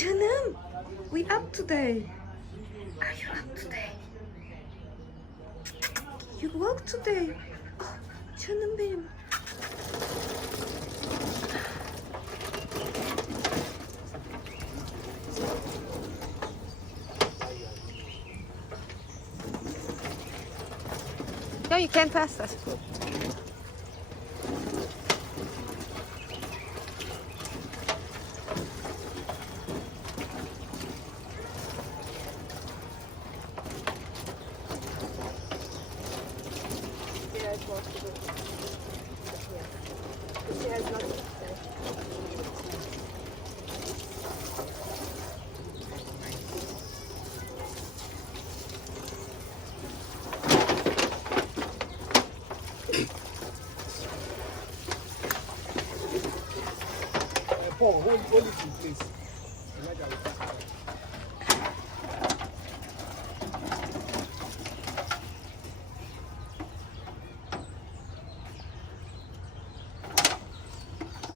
Canım, we up today. Are you up today? You walk today. Oh, canım benim. No, you can't pass that. Paul, hold it in place.